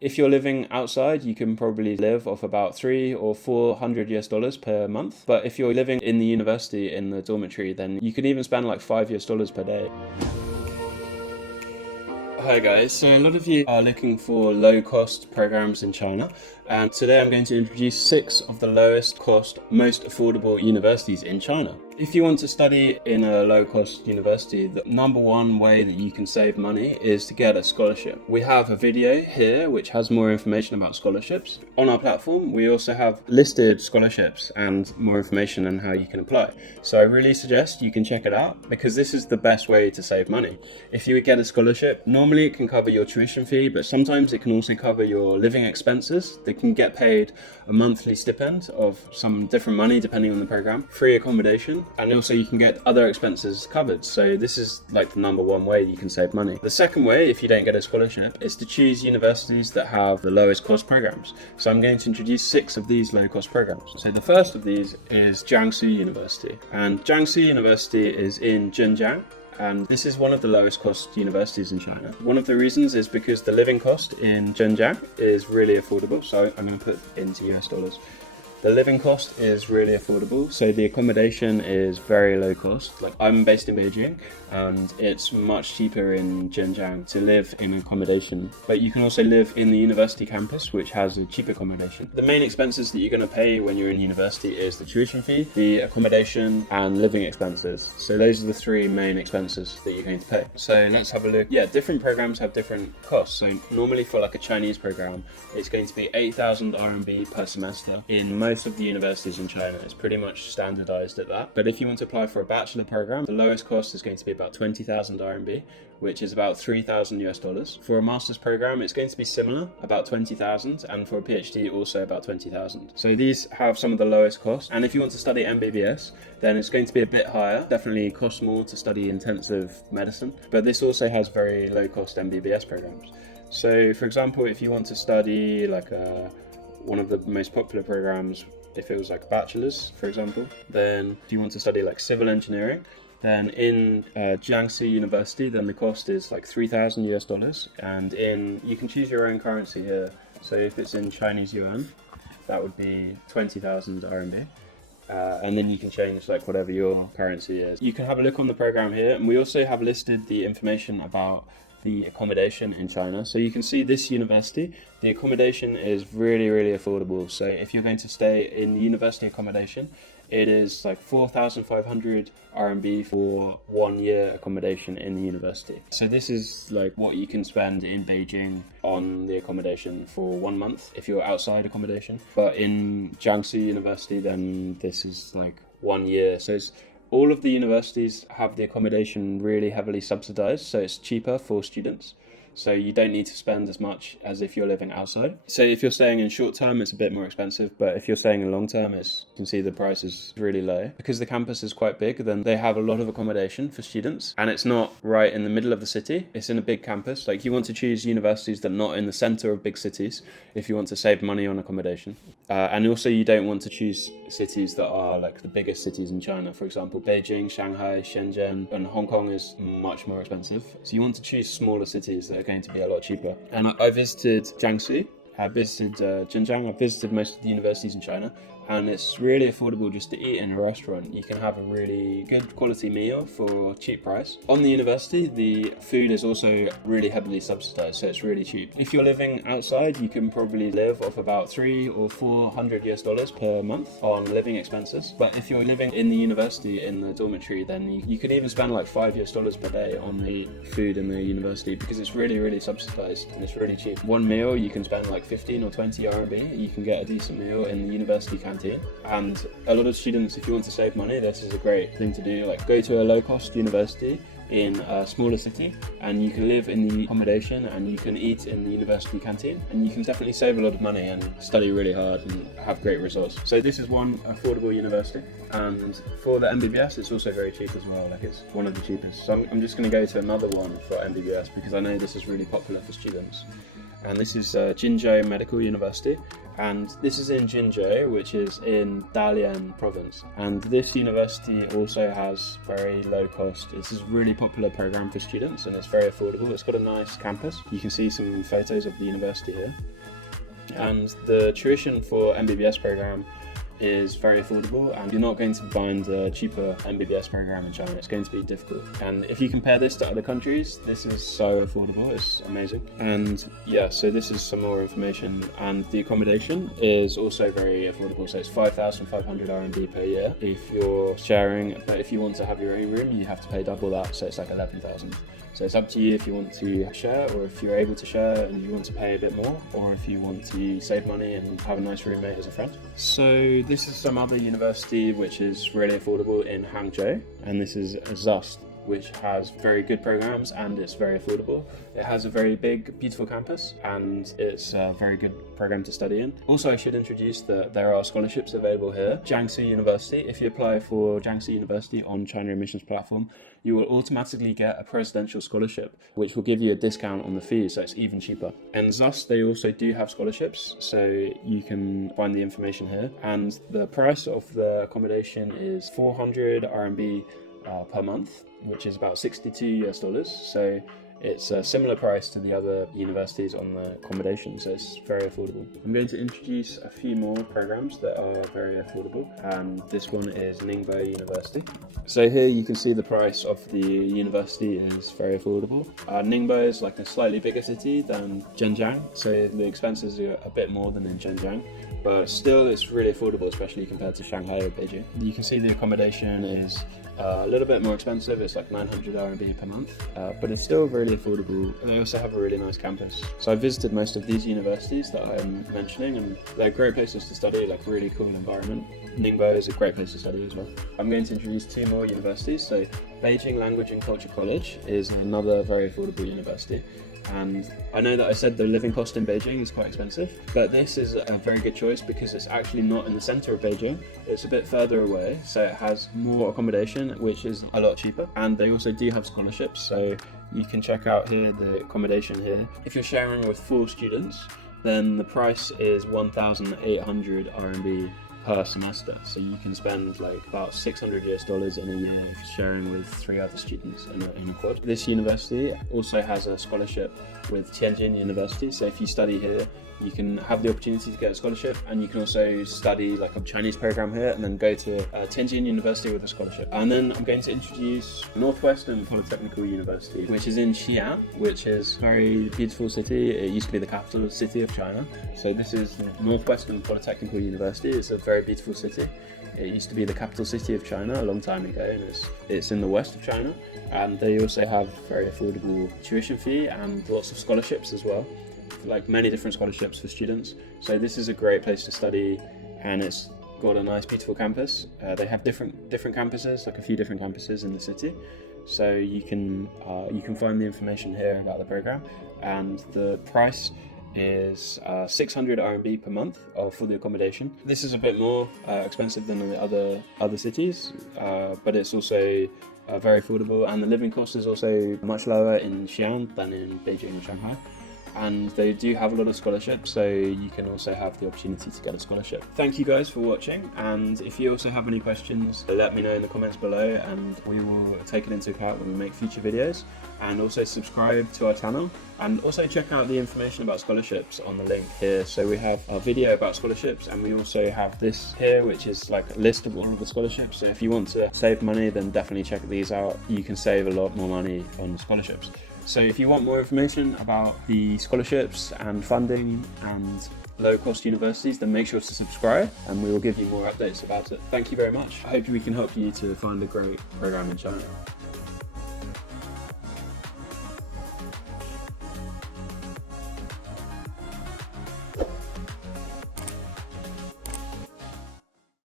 If you're living outside, you can probably live off about $300 or $400 per month. But if you're living in the university in the dormitory, then you can even spend like $5 per day. Hi guys, so a lot of you are looking for low-cost programs in China, and today I'm going to introduce 6 of the lowest cost, most affordable universities in China. If you want to study in a low-cost university, the number one way that you can save money is to get a scholarship. We have a video here which has more information about scholarships. On our platform, we also have listed scholarships and more information on how you can apply. So I really suggest you can check it out because this is the best way to save money. If you get a scholarship, normally it can cover your tuition fee, but sometimes it can also cover your living expenses. They can get paid a monthly stipend of some different money depending on the program, free accommodation, and also you can get other expenses covered. So this is like the number one way you can save money. The second way, if you don't get a scholarship, is to choose universities that have the lowest cost programs. So I'm going to introduce 6 of these low cost programs. So the first of these is Jiangsu University, and Jiangsu University is in Zhejiang. And this is one of the lowest cost universities in China. One of the reasons is because the living cost in Zhejiang is really affordable. So I'm going to put into US dollars. The living cost is really affordable, so the accommodation is very low cost. Like, I'm based in Beijing, and it's much cheaper in Jinzhou to live in accommodation. But you can also live in the university campus, which has a cheap accommodation. The main expenses that you're going to pay when you're in university is the tuition fee, the accommodation, and living expenses. So those are the 3 main expenses that you're going to pay. So let's have a look. Yeah, different programs have different costs. So normally for like a Chinese program, it's going to be 8,000 RMB per semester. In most of the universities in China, it's pretty much standardized at that. But if you want to apply for a bachelor program, the lowest cost is going to be about 20,000 RMB, which is about $3,000. For a master's program, it's going to be similar, about 20,000, and for a PhD, also about 20,000. So these have some of the lowest costs. And if you want to study MBBS, then it's going to be a bit higher. Definitely costs more to study intensive medicine, but this also has very low cost MBBS programs. So for example, if you want to study like one of the most popular programs, if it was like bachelor's, for example, then if you want to study like civil engineering, then in Jiangsu University, then the cost is like $3,000, and you can choose your own currency here. So if it's in Chinese yuan, that would be 20,000 RMB. And then you can change like whatever your currency is. You can have a look on the program here, and we also have listed the information about the accommodation in China. So you can see this university, the accommodation is really, really affordable. So if you're going to stay in the university accommodation, it is like 4,500 RMB for 1 year accommodation in the university. So this is like what you can spend in Beijing on the accommodation for 1 month if you're outside accommodation. But in Jiangsu University, then this is like 1 year. So all of the universities have the accommodation really heavily subsidized, so it's cheaper for students. So you don't need to spend as much as if you're living outside. So if you're staying in short term, it's a bit more expensive, but if you're staying in long term, you can see the price is really low. Because the campus is quite big, then they have a lot of accommodation for students, and it's not right in the middle of the city. It's in a big campus. Like, you want to choose universities that are not in the center of big cities if you want to save money on accommodation. And also you don't want to choose cities that are like the biggest cities in China. For example, Beijing, Shanghai, Shenzhen, and Hong Kong is much more expensive. So you want to choose smaller cities that are going to be a lot cheaper. And I visited Jiangsu, I visited Jinzhou, I visited most of the universities in China, and it's really affordable just to eat in a restaurant. You can have a really good quality meal for a cheap price. On the university, the food is also really heavily subsidized, so it's really cheap. If you're living outside, you can probably live off about $300 or $400 per month on living expenses. But if you're living in the university in the dormitory, then you could even spend like $5 per day on the food in the university because it's really, really subsidized and it's really cheap. One meal, you can spend like 15 or 20 RMB. You can get a decent meal in the university canteen. And a lot of students, if you want to save money, this is a great thing to do. Like, go to a low-cost university in a smaller city, and you can live in the accommodation and you can eat in the university canteen, and you can definitely save a lot of money and study really hard and have great results. So this is one affordable university, and for the MBBS it's also very cheap as well. Like, it's one of the cheapest. So I'm just going to go to another one for MBBS because I know this is really popular for students. And this is Jinzhou Medical University, and this is in Jinzhou, which is in Dalian province. And this university also has very low cost. This is a really popular program for students and it's very affordable. It's got a nice campus. You can see some photos of the university here. And the tuition for MBBS program is very affordable, and you're not going to find a cheaper MBBS program in China. It's going to be difficult. And if you compare this to other countries, this is so affordable. It's amazing. And yeah, so this is some more information. And the accommodation is also very affordable. So it's 5,500 RMB per year if you're sharing, but if you want to have your own room, you have to pay double that. So it's like 11,000. So it's up to you if you want to share, or if you're able to share and you want to pay a bit more, or if you want to save money and have a nice roommate as a friend. So this is some other university which is really affordable in Hangzhou, and this is ZUST, which has very good programs and it's very affordable. It has a very big, beautiful campus and it's a very good program to study in. Also, I should introduce that there are scholarships available here. Jiangsu University, if you apply for Jiangsu University on China Admissions Platform, you will automatically get a presidential scholarship, which will give you a discount on the fees, so it's even cheaper. And thus, they also do have scholarships, so you can find the information here. And the price of the accommodation is 400 RMB per month, which is about $62 US. So it's a similar price to the other universities on the accommodation, so it's very affordable. I'm going to introduce a few more programs that are very affordable, and this one is Ningbo University. So here you can see the price of the university is very affordable. Ningbo is like a slightly bigger city than Zhejiang, so the expenses are a bit more than in Zhejiang, but still it's really affordable, especially compared to Shanghai or Beijing. You can see the accommodation is a little bit more expensive. It's like 900 RMB per month, but it's still really affordable. And they also have a really nice campus. So I visited most of these universities that I'm mentioning, and they're great places to study, like really cool environment. Ningbo is a great place to study as well. I'm going to introduce two more universities. So Beijing Language and Culture College is another very affordable university. And I know that I said the living cost in Beijing is quite expensive, but this is a very good choice because it's actually not in the center of Beijing. It's a bit further away, so it has more accommodation, which is a lot cheaper. And they also do have scholarships, so you can check out here the accommodation here. If you're sharing with 4 students, then the price is 1,800 RMB per semester, so you can spend like about $600 US in a year if you're sharing with 3 other students in a quad. This university also has a scholarship with Tianjin University, so if you study here, you can have the opportunity to get a scholarship, and you can also study like a Chinese program here and then go to Tianjin University with a scholarship. And then I'm going to introduce Northwestern Polytechnical University, which is in Xi'an, which is a very beautiful city. It used to be the capital city of China. So this is Northwestern Polytechnical University. It's a very beautiful city. It used to be the capital city of China a long time ago, and it's in the west of China. And they also have very affordable tuition fee and lots of scholarships as well, like many different scholarships for students. So this is a great place to study, and it's got a nice, beautiful campus. They have different campuses, like a few different campuses in the city. So you can find the information here about the program, and the price is 600 RMB per month for the accommodation. This is a bit more expensive than the other cities, but it's also very affordable, and the living cost is also much lower in Xi'an than in Beijing and Shanghai. And they do have a lot of scholarships, so you can also have the opportunity to get a scholarship. Thank you guys for watching, and if you also have any questions, let me know in the comments below, and we will take it into account when we make future videos. And also subscribe to our channel, and also check out the information about scholarships on the link here. So we have a video about scholarships, and we also have this here, which is like a list of all of the scholarships. So if you want to save money, then definitely check these out. You can save a lot more money on scholarships. So if you want more information about the scholarships and funding and low-cost universities, then make sure to subscribe, and we will give you more updates about it. Thank you very much. I hope we can help you to find a great program in China.